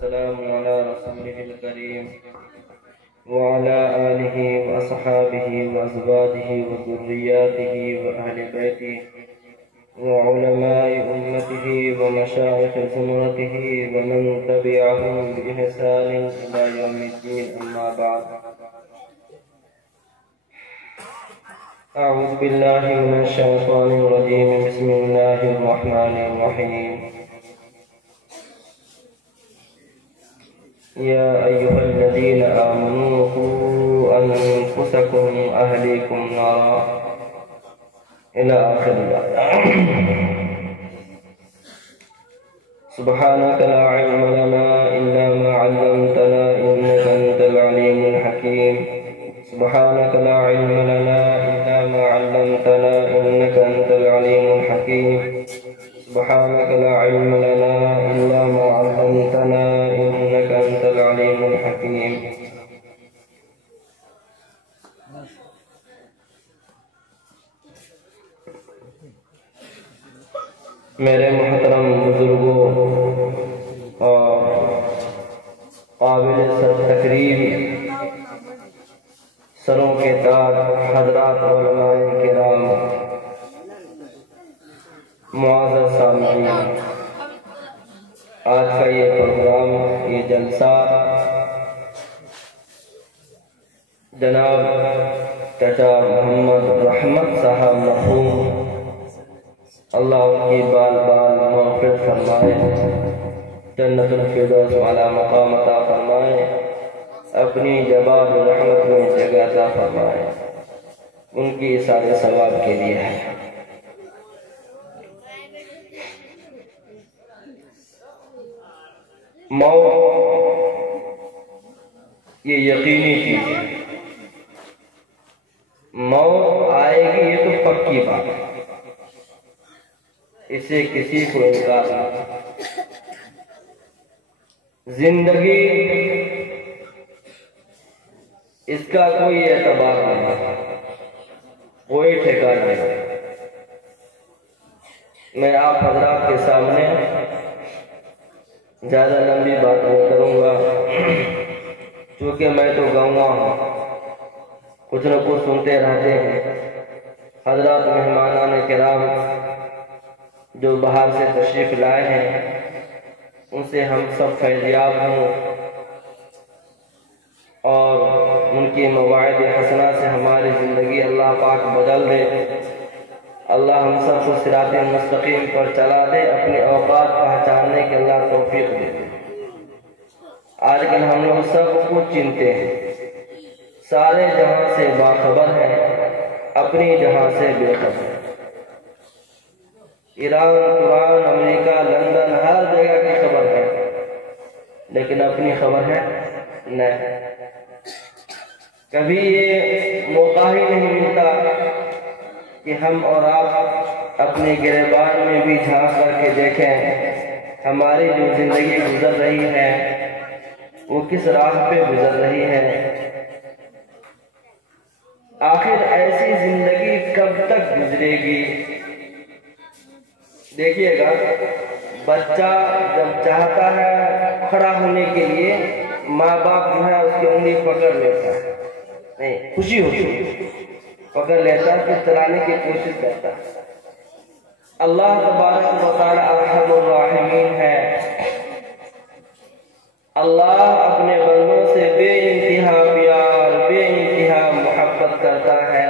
वस्सलामु अला रसूलिहिल करीम व अला आलिहि व अस्हाबिहि व अज़वाजिहि व ज़ुर्रिय्यातिहि व अहलि बैतिहि व उलमाए उम्मतिहि व मशाइख़ ज़ुमरतिहि व मन तबिअहुम बि इहसान इला यौमिद्दीन, अम्मा बाद। अऊज़ु बिल्लाहि मिनश शैतानिर रजीम, बिस्मिल्लाहिर रहमानिर रहीम। या अय्युहल्लज़ीना आमनू क़ू अनफुसकुम व अहलीकुम नारा इला आखिरिल आया। सुब्हानक ला इल्म लना इल्ला मा अल्लमतना इन्नका अंतल अलीमुल हकीम। सुब्हानक ला इल्म लना इल्ला मा अल्लमतना इन्नका अंतल अलीमुल हकीम। सुब्हानक ला इल्म लना इल्ला मा अल्लमतना इन्नका अंतल अलीमुल हकीम। मेरे मोहतरम बुजुर्गों और काबिल सर तकरीम सरों के ताज हज़रात उलमाए किराम, मुआज़्ज़ज़ सामईन, आज का ये प्रोग्राम, ये जलसा जनाब चाचा मोहम्मद रहमत साहब मरहूम, अल्लाह उनकी बाल बाल मग़फ़िरत फरमाए, जन्नतुल फ़िरदौस वाला मक़ाम अता फरमाए, अपनी जबार रहमत में जगह अता फरमाए, उनकी सारे सवाब के लिए है। मौत ये यकीनी चीज है, मौत आएगी ये तो पक्की बात है, इसे किसी को इनकार नहीं। जिंदगी इसका कोई एतबार नहीं, कोई ठिकाना नहीं। मैं आप हजरात के सामने ज्यादा लंबी बात नहीं करूंगा, क्योंकि मैं तो गंवा हूं, कुछ न कुछ सुनते रहते हैं। हजरात मेहमानान किराम जो बाहर से तशरीफ लाए हैं, उनसे हम सब फैज़याब हों और उनकी मवाइद हसना से हमारी ज़िंदगी अल्लाह पाक बदल दे। अल्लाह हम सब को सिराते मुस्तकीम पर चला दे, अपने औकात पहचानने के अल्लाह तौफीक दे। आजकल हम लोग सब कुछ चिंते हैं, सारे जहां से बाखबर हैं, अपनी जहां से बेखबर। ईरान, कुरान, अमेरिका, लंदन, हर जगह की खबर है, लेकिन अपनी खबर है नहीं। कभी ये मौका ही नहीं मिलता कि हम और आप अपने गिरबान में भी झांक करके देखें हमारी जो जिंदगी गुजर रही है वो किस राह पे गुजर रही है। आखिर ऐसी जिंदगी कब तक गुजरेगी। देखिएगा, बच्चा जब चाहता है खड़ा होने के लिए, माँ बाप जो है उसकी उंगली पकड़ लेता है, नहीं खुशी होती पकड़ लेता है, फिर चलाने की कोशिश करता है। अल्लाह तबारक व तआला अरहमुर राहिमीन है। अल्लाह अपने बंदों से बेइंतहा प्यार, बेइंतहा मोहब्बत करता है।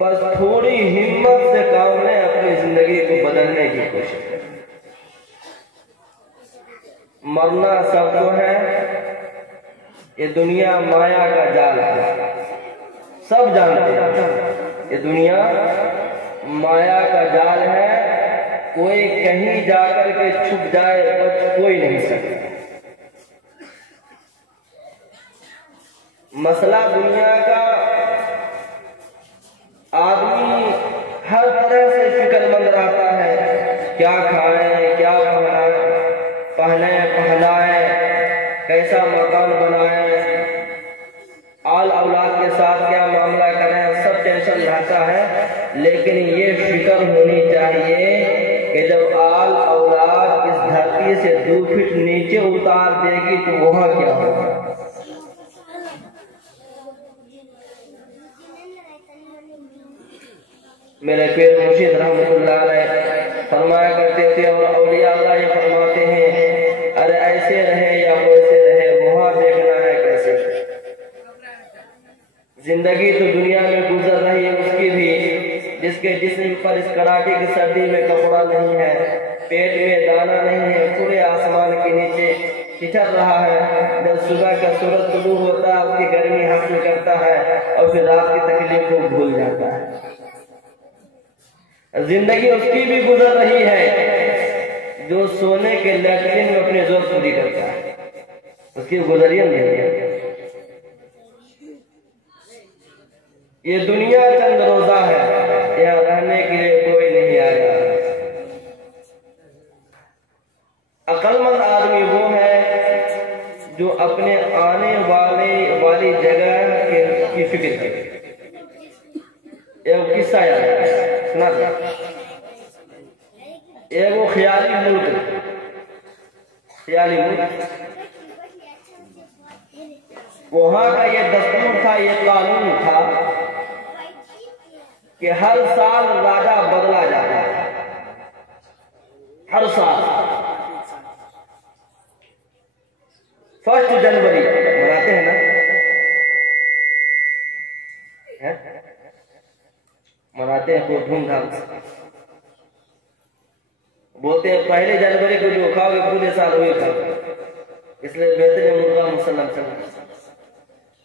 बस थोड़ी हिम्मत से काम लें, अपनी जिंदगी को बदलने की कोशिश करें। मरना सबको है, ये दुनिया माया का जाल है, सब जानते हैं ये दुनिया माया का जाल है। कोई कहीं जाकर के छुप जाए बच कोई नहीं सकता। मसला दुनिया का, आदमी हर तरह से फिक्रमंद रहता है, क्या खाएं, क्या पहनाएं, कैसा मकान बनाएं, आल औलाद के साथ क्या मामला करें, सब टेंशन रहता है। लेकिन ये फिक्र होनी चाहिए कि जब आल औलाद इस धरती से 2 फीट नीचे उतार देगी तो वहां क्या होगा। मेरे पीर मुर्शिद रहमतुल्लाह अलैह फरमाया करते थे और औलिया अल्लाह ये फरमाते हैं, अरे ऐसे रहे या वैसे रहे वहां देखना है कैसे। जिंदगी तो दुनिया में गुजर रही है उसकी भी, जिसके जिस्म पर इस कड़ाके की सर्दी में कपड़ा नहीं है, पेट में दाना नहीं है, खुले आसमान के नीचे ठिठर रहा है। जब सुबह का सूरज तुलू होता है उसकी गर्मी हासिल करता है और फिर रात की तकलीफ को भूल जाता है। जिंदगी उसकी भी गुजर रही है जो सोने के लैट्रिन में अपनी जरूरत पूरी करता है, उसकी गुजरिया नहीं है। ये दुनिया चंद रोजा है, यहाँ रहने के लिए कोई नहीं आया। अक्लमंद आदमी वो है जो अपने आने वाली जगह की फिक्र करे। एक किस्सा याद है, सुना था। एक वो ख्याली मुल्क वहां का ये दस्तूर था, ये कानून था कि हर साल राजा बदला जाता है। हर साल 1 जनवरी मनाते हैं ना, मनाते हैं खूब धूमधाम से। बोलते हैं 1 जनवरी को जो खाओगे पूरे साल वही खाओगे, इसलिए बेहतर मुर्गा मुसल्लम चलना।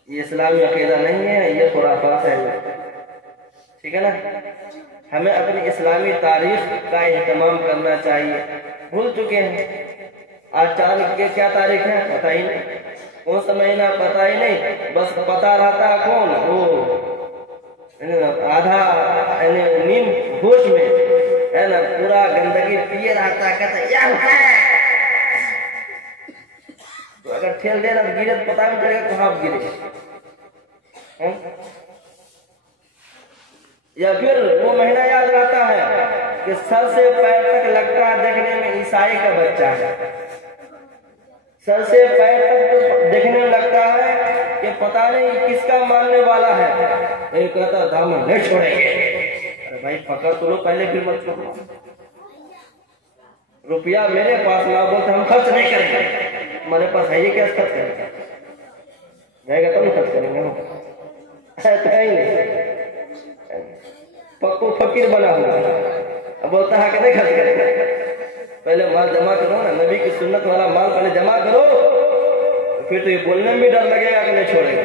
ये इस्लामी अकीदा नहीं है, ये खुराफात है, ठीक है ना। हमें अपनी इस्लामी तारीख का एहतमाम करना चाहिए। भूल चुके हैं आज चांद की क्या तारीख है पता ही नहीं, कौन सा महीना पता ही नहीं, बस पता रहता है कौन वो आधा नीम होश में है ना, पूरा गंदगी पिए रहता है, कहता है तो अगर ठेल देना तो गिरे तो पता भी चलेगा कहाँ गिरे। या फिर वो महीना याद रहता है कि सर से पैर तक लगता है देखने में ईसाई का बच्चा है, सर से पैर तक तो देखने में लगता है कि पता नहीं किसका मानने वाला है। एक कहता दामन नहीं छोड़ेंगे, अरे भाई पकड़ तो लो पहले फिर मत छोड़ो। रुपया मेरे पास ना बोलते हम खर्च नहीं करेंगे, हमारे पास है ये क्या खर्च करेंगे, रहेगा तब खर्च करेंगे हम, है ही नहीं। पक्को फकीर बना हुआ अब बोलता है कि नहीं खर्च करेंगे, पहले माल जमा करो ना, नबी की सुन्नत वाला माल पहले जमा करो, फिर तो ये बोलने में भी डर लगेगा कि नहीं छोड़ेगा।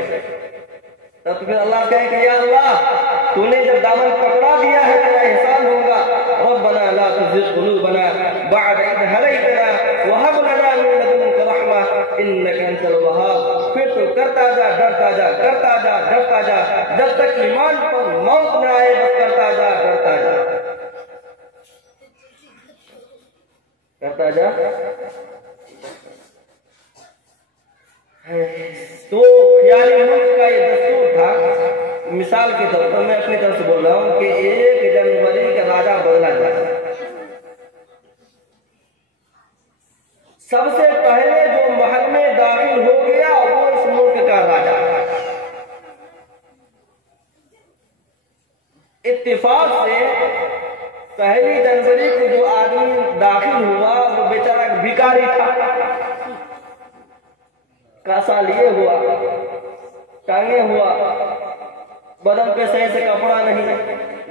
तब तो फिर अल्लाह कहे या अल्लाह तूने जब दामन पकड़ा दिया है तेरा एहसान होगा। रब्बना ला तुज़िग़ क़ुलूबना बअद इज़ हदैतना व हब लना मिन लदुनका रहमा इन्नका अंतल वहाब। फिर तो करता जा डरता जा, करता जा डरता जा, जब तक ईमान पर मौत न आए बस करता जा डरता जा, करता जा। तो ख्याली मुल्क का ये दस्तूर था। मिसाल के तौर पर मैं अपनी तरफ से बोल रहा हूँ कि 1 जनवरी का राजा बदला जाए। सबसे पहले जो महल में दाखिल हो गया वो इस मुल्क का राजा। इत्तेफाक से 1 जनवरी को जो आदमी दाखिल हुआ वो बेचारा भिखारी था, कासा लिए हुआ, टांगे हुआ, बदन पे सही से कपड़ा नहीं,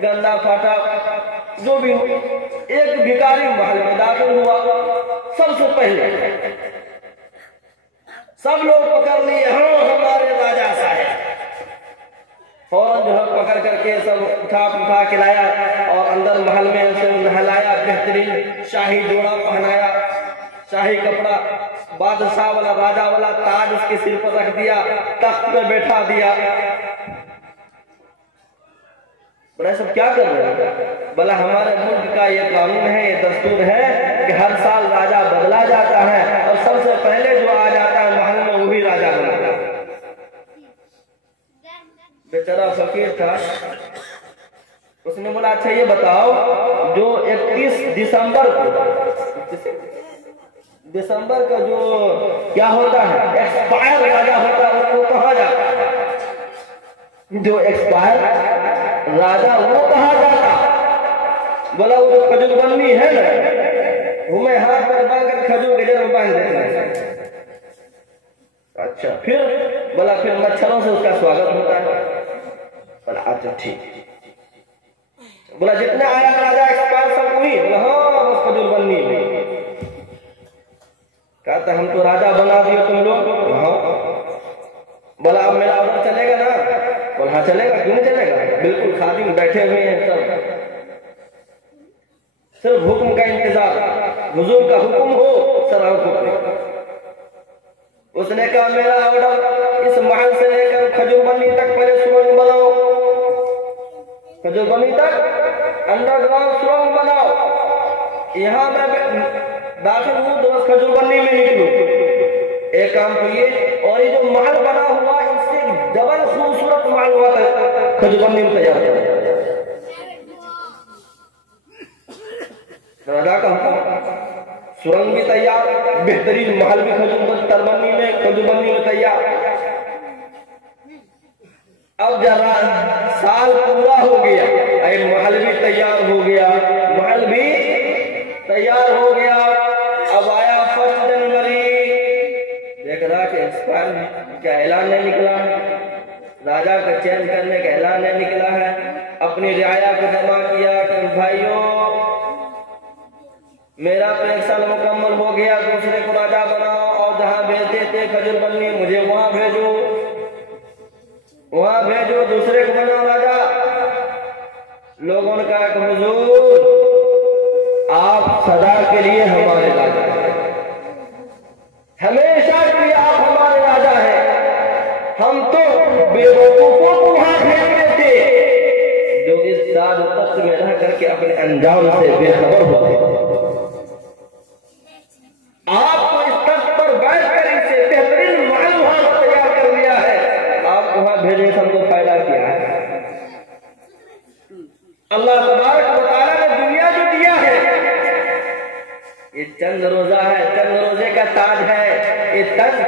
गंदा फाटा जो भी हो, एक भिखारी महल में दाखिल हुआ। सबसे पहले सब लोग पकड़ लिए, हाँ हमारे राजा साहब। फौरन जो है पकड़ करके सब उठा के लाया और अंदर महल में उसे नहलाया, बेहतरीन शाही जोड़ा पहनाया, शाही कपड़ा, बादशाह वाला राजा वाला ताज उसके सिर पर रख दिया, तख्त पे बैठा दिया। बोला सब क्या कर रहे हैं? बोला हमारे मुल्क का ये कानून है, ये दस्तूर है कि हर साल राजा बदला जाता है और सबसे पहले जो आ जाता है महल में वही राजा बनता है। बेचारा फकीर था, उसने बोला अच्छा ये बताओ जो 31 दिसंबर का जो क्या होता है एक्सपायर राजा होता है उसको कहा जाता है? जो एक्सपायर राजा वो कहा जाता? बोला वो जो खजूरबन्नी है ना वो मैं हाथ पर बांध कर खजूर के जड़ में बांध देता। अच्छा फिर बोला फिर मच्छरों से उसका स्वागत होता है। बोला अच्छा ठीक। बोला जितने आया राजा एक्सपायर सब हुई? बोला हाँ बस खजूरबन्नी हुई। कहता हम तो राजा बना दिए तुम लोग। हाँ। बोला अब मेरा ऑर्डर चलेगा ना? बोला हाँ चलेगा, क्यों नहीं चलेगा, बिल्कुल खादिम बैठे हुए हैं सब, सिर्फ हुक्म का इंतजार, हुजूर का हुक्म हो सर हुक्म। उसने कहा मेरा ऑर्डर इस महल से लेकर खजूरबन्नी तक पहले सुरंग बनाओ, खजूरबन्नी तक अंडरग्राउंड सुरंग बनाओ, यहाँ मैं दाखिल हूँ तो बस खजूरबन्नी में निकलूं। एक काम कीजिए और ये जो महल बना हुआ इससे डबल खूबसूरत महल हुआ था खजूरबन्नी में तैयार कर। राजा का हुक्म, सुरंग भी तैयार, बेहतरीन महल भी खजूरबन्नी में तैयार। अब जरा साल पूरा हो गया, महल भी तैयार हो गया, महल भी तैयार हो गया। अब आया 1 जनवरी, देख रहा कि एक्सपायर का ऐलान नहीं निकला है, राजा का चेंज करने का ऐलान नहीं निकला है। अपनी रियाया को जमा किया कि भाइयों मेरा तो 1 साल मुकम्मल हो गया, दूसरे को राजा बनाओ और जहां भेजते थे खजूरबन्नी मुझे वहां भेजो, दूसरे को बनाओ राजा। लोगों ने कहा कि हुजूर आप सदा के लिए हमारे राजा हैं, हमेशा के लिए आप हमारे राजा हैं। हम तो बेवकूफों को वहां भेजते थे जो इस दाद तख्त में रह करके अपने अंजाम से बेखबर होते। आपको इस तख्त पर बैठकर इसे बेहतरीन महल वहां तैयार कर लिया है, आप वहां भेजने से हमको फायदा किया है। अल्लाह तबारक व तआला ने दुनिया जो दिया है ये चंद रोजा है, चंद रोजे का ताज है, ये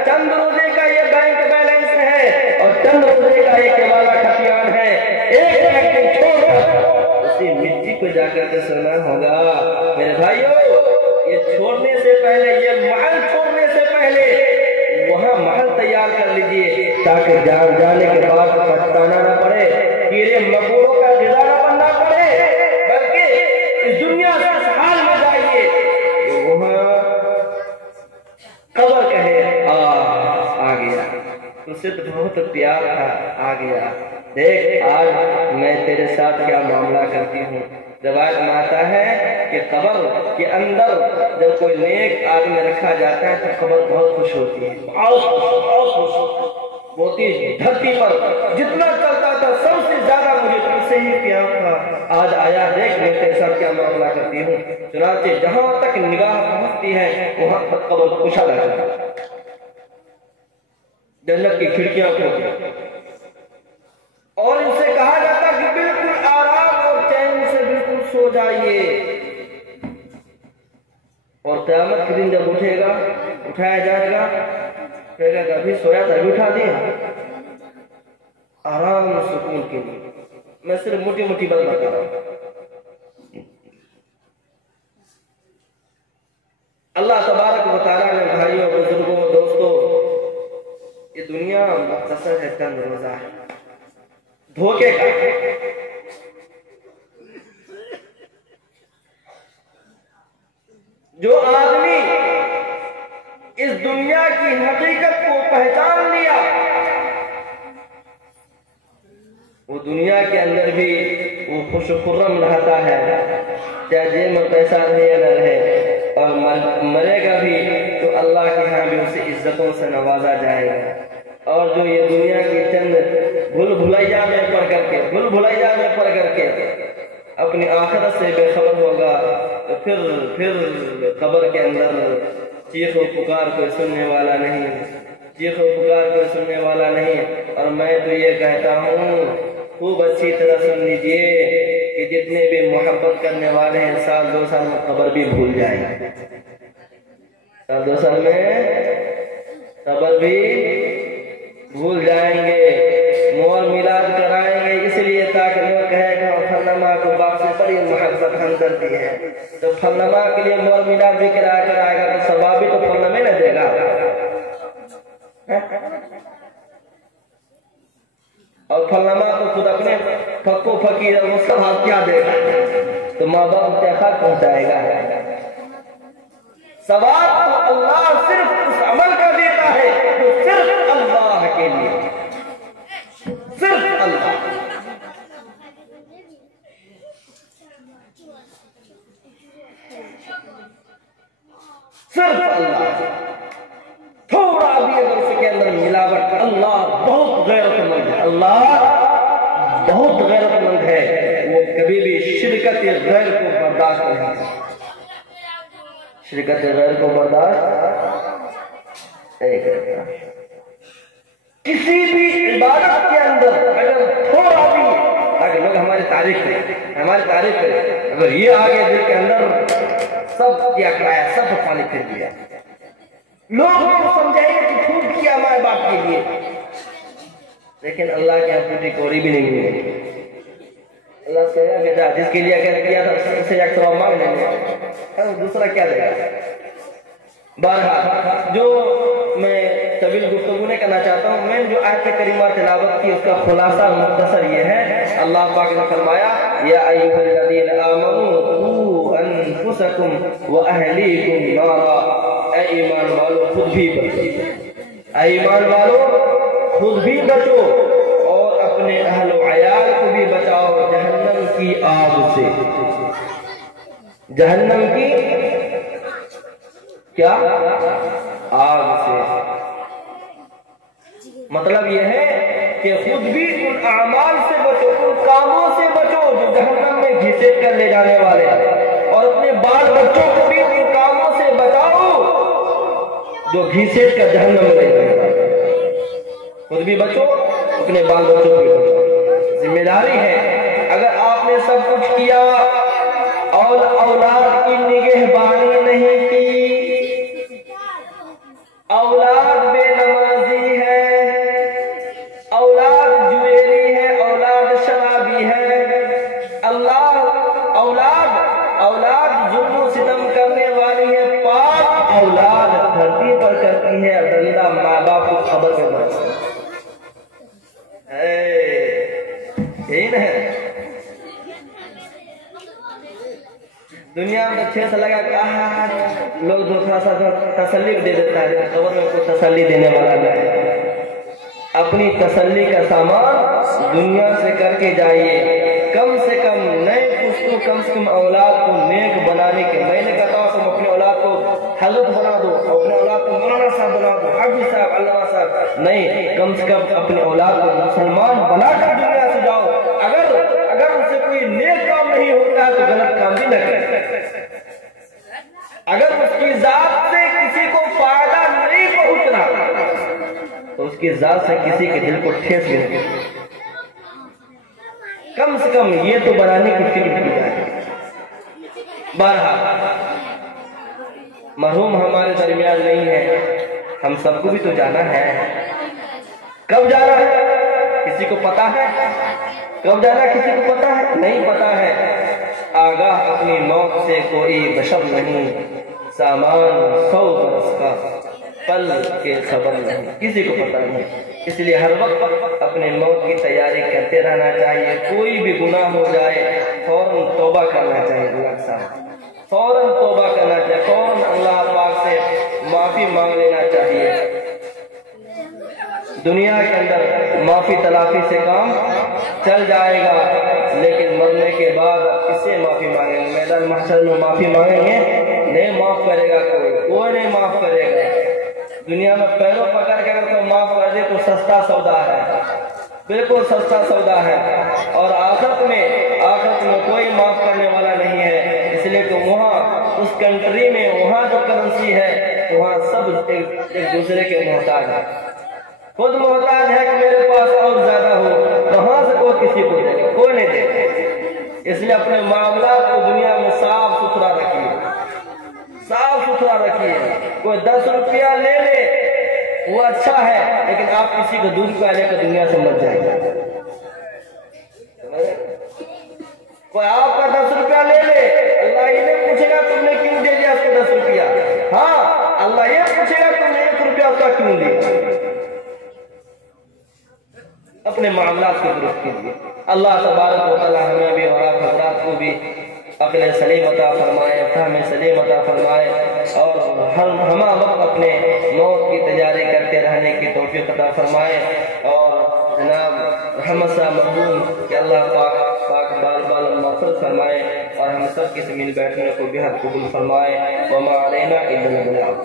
चंद रोजे का ये बैंक बैलेंस है और चंद रोजे का ये केवाला खतियान है। एक व्यक्ति छोड़कर उसी मिट्टी पे जाकर के सोना होगा। मेरे भाइयों ये छोड़ने से पहले, ये महल छोड़ने से पहले वहां महल तैयार कर लीजिए ताकि जाने के बाद पछताना न पड़े, कीड़े मकोड़ों का गिरा न बनना पड़े, बल्कि इस दुनिया से इस हाल में जाइए तो वहां कब्र कहे आ गया, तुझसे तो बहुत प्यार था, आ गया, देख आज मैं तेरे साथ क्या मामला करती हूँ। रिवायत में आता है कि कब्र के अंदर जब कोई नेक आदमी रखा जाता है तो कब्र बहुत खुश होती है, बहुत खुश होती है। धरती पर जितना चलता था सबसे ज्यादा मुझे तुझसे ही प्यार था, आज आया देख मैं तेरे साथ क्या मामला करती हूँ। चुनांचे जहां तक निगाह पहुंचती है वहां तक कब्र खुशा लगता है। जन्नत की खिड़कियां खोलती और इनसे कहा जाता कि बिल्कुल आराम और चैन से बिल्कुल सो जाइए। और क़यामत के दिन जब उठाया जाएगा कहेगा अभी सोया था, अभी उठा दिया, आराम सुकून के लिए। मैं सिर्फ मोटी मोटी बात बता रहा हूं। अल्लाह तबारक व तआला ने भाइयों बुजुर्गों दोस्तों ये दुनिया मुख्तसर है, चंद रोजा है, धोखे का। जो आदमी इस दुनिया की हकीकत को पहचान लिया वो दुनिया के अंदर भी वो खुश खुर्रम रहता है, चाहे जेब में पैसा रहे या न रहे, और मरेगा भी तो अल्लाह के यहाँ भी उसे इज्जतों से नवाजा जाएगा। और जो ये दुनिया की चंद भूल भुलैया में पड़ करके अपनी आखिरत से बेखबर होगा तो फिर कब्र के अंदर चीख और पुकार कोई सुनने वाला नहीं, और मैं तो ये कहता हूँ खूब अच्छी तरह सुन लीजिए कि कि जितने भी मोहब्बत करने वाले हैं साल 2 साल में खबर भी भूल जाएंगे, साल 2 साल में खबर भी भूल जाएंगे, मोल मिलाद कराएंगे, इसलिए ताकि लोग कहेगा फलनमा को बाप से बड़ी मोहब्बत हम करती है, तो फलनमा के लिए मोल मिलाद भी कराएगा तो सवाब भी तो फलमे न देगा। और फलनमा तो खुद अपने फक्को फकीर वो सब हाथ क्या देगा, तो माँ बाप क्या खा पहुंचाएगा। सवाब तो अल्लाह सिर्फ उस अमल का देता है जो सिर्फ अल्लाह के लिए, सिर्फ अल्लाह। सिर्फ अल्लाह। थोड़ा भी अगर उसके अंदर मिलावट, अल्लाह बहुत गैरतमंद है, अल्लाह बहुत गैरतमंद है, वो कभी भी शिरकत गैर को बर्दाश्त नहीं करता, शिरकत गैर को बर्दाश्त नहीं करता। किसी भी इबादत के अंदर अगर थोड़ा भी, ताकि लोग हमारी तारीफ करें, हमारी तारीफ करें, अगर ये आ गया दिल के अंदर सब क्या कराया, सब पानी फिर दिया, लोग तो समझाएंगे कि खूब किया माए बाप के लिए, लेकिन अल्लाह के यहाँ पूरी कोरी भी नहीं मिलेगी। अल्लाह कहेगा जिसके लिए क्या किया था उससे एक मांग लेंगे, दूसरा क्या देगा। बहरहाल जो मैं तवील गुफ्तगू नहीं करना चाहता हूँ, मैं जो आयत करीमा तिलावत की उसका खुलासा मुख्तसर ये है। अल्लाह पाक ने फरमाया या अय्युहल्लज़ीना आमनू क़ू अनफुसकुम व अहलीकुम नारा, ऐ ईमान वालों खुद भी बचो, ऐ ईमान वालों खुद भी बचो और अपने अहल व अयाल को भी बचाओ जहन्नम की आग से। जहन्नम की क्या आग से, मतलब यह है कि खुद भी उन अमाल से बचो, उन कामों से बचो जो जहन्नम में घसीट कर ले जाने वाले हैं, और अपने बाल बच्चों को भी उन कामों से बचाओ जो घसीट कर जहन्नम में ले जाने वाले हैं। खुद भी बचो, अपने बाल बच्चों को भी बचो, जिम्मेदारी है। अगर आपने सब कुछ किया और औलाद की निगहबानी नहीं की, औलाद बेनमाजी है, औलाद जुएरी है, औलाद शराबी है, औलाद जुल्म सितम करने वाली है, पाप औलाद धरती पर करती है, अल्लाह माँ बाप को खबर में मत यही न है। दुनिया में अच्छे से लगा कहा लोग जो थोड़ा सा तसल्ली दे देता है, खबर में कुछ तसल्ली देने वाला नहीं। अपनी तसल्ली का सामान दुनिया से करके जाइए, कम से कम नए पुश्तों, कम से कम औलाद को नेक बनाने के। मैंने कहा तुम अपने औलाद को हजरत बना दो, अपने औलाद को मौलाना साहब बना दो, हाफिज साहब, अल्लामा साहब, नहीं, कम से कम अपने औलाद को मुसलमान बनाकर दुनिया से जाओ। अगर उसे कोई नेक काम नहीं होता है तो गलत काम भी न करे। अगर उसकी जात से किसी को फायदा नहीं पहुंचना तो उसकी जात से किसी के दिल को ठेस भी नहीं। कम से कम ये तो बनाने की फिक्र की जाए। बहरहाल मरहूम हमारे दरमियान नहीं है, हम सबको भी तो जाना है। कब जाना है किसी को पता है? कब जाना किसी को पता है? नहीं पता है। आगाह अपनी मौत से कोई बशर नहीं, सामान 100 बरस का पल के खबर नहीं, किसी को पता नहीं। इसलिए हर वक्त अपने मौत की तैयारी करते रहना चाहिए। कोई भी गुनाह हो जाए फौरन तौबा करना चाहिए, अल्लाह साहब फौरन तौबा करना चाहिए, फौरन अल्लाह पाक से माफी मांग लेना चाहिए। दुनिया के अंदर माफी तलाफी से काम चल जाएगा, लेकिन मरने के बाद किससे माफी मांगेंगे? मैदान महशर में माफी मांगेंगे? नहीं माफ करेगा कोई नहीं माफ करेगा। दुनिया में पैरों पकड़ के अगर कोई माफ कर दे तो सस्ता सौदा है, बिल्कुल सस्ता सौदा है। और आखिरत में कोई माफ करने वाला नहीं है। इसलिए तो वहाँ उस कंट्री में वहाँ जो करेंसी है वहाँ सब एक दूसरे के मोहताज है। खुद मोहताज है कि मेरे पास और ज्यादा हो, कहाँ से कोई किसी को देगा? कोई नहीं देगा। इसलिए अपने मामला को दुनिया में साफ सुथरा रखिए, साफ सुथरा रखिए। कोई 10 रुपया ले ले वो अच्छा है, लेकिन आप किसी को दूध पिला लेकर दुनिया से मत जाइए। कोई आपका 10 रुपया ले ले, अल्लाह ये नहीं पूछेगा तुमने क्यों दे दिया उसको 10 रुपया। हाँ, अल्लाह ये पूछेगा तुमने 1 रुपया उसका क्यों दिया। अपने मामला को दुरुस्त कीजिए। अल्लाह तबारक व तआला हमें भी और आप हज़रात को भी अक़ल सलीम अता फरमाए, फ़हम सलीम अता फरमाए और हम वक्त अपने मौत की तैयारी करते रहने की तौफ़ीक़ अता फरमाए। और जनाब हमसा मरहूम कि अल्लाह पाक बाल बाल मग़फ़िरत फरमाए और हम सब के मिल बैठने को बेहद कबूल फरमाए। व मा अलैना इल्लल बलाग।